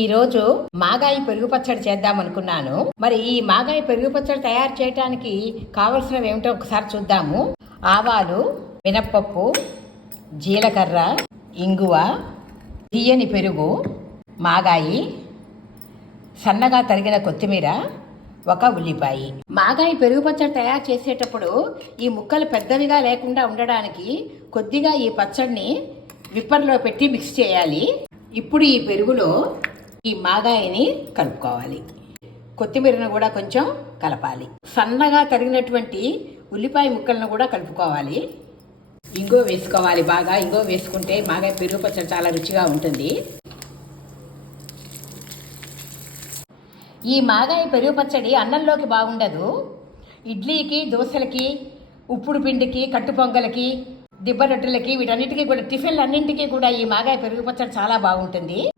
ఈరోజు మాగాయి పెరుగు పచ్చడి చేద్దాం అనుకున్నాను. మరి ఈ మాగాయి పెరుగు పచ్చడి తయారు చేయడానికి కావలసినవి ఏమిటో ఒకసారి చూద్దాము. ఆవాలు, మినప్పప్పు, జీలకర్ర, ఇంగువ, తీయని పెరుగు, మాగాయి, సన్నగా తరిగిన కొత్తిమీర, ఒక ఉల్లిపాయ. మాగాయి పెరుగు పచ్చడి తయారు చేసేటప్పుడు ఈ ముక్కలు పెద్దవిగా లేకుండా ఉండడానికి కొద్దిగా ఈ పచ్చడిని విప్పర్లో పెట్టి మిక్స్ చేయాలి. ఇప్పుడు ఈ పెరుగులో ఈ మాగాయిని కలుపుకోవాలి. కొత్తిమీరను కూడా కొంచెం కలపాలి. సన్నగా తరిగినటువంటి ఉల్లిపాయ ముక్కలను కూడా కలుపుకోవాలి. ఇంగువ వేసుకోవాలి. బాగా ఇంగువ వేసుకుంటే మాగాయి పెరుగు పచ్చడి చాలా రుచిగా ఉంటుంది. ఈ మాగాయి పెరుగు పచ్చడి అన్నంలోకి బాగుండదు. ఇడ్లీకి, దోశలకి, ఉప్పుడు పిండికి, కట్టు పొంగలకి, దిబ్బ రొట్టెలకి, వీటన్నిటికీ కూడా టిఫిన్లు అన్నింటికీ కూడా ఈ మాగాయి పెరుగు పచ్చడి చాలా బాగుంటుంది.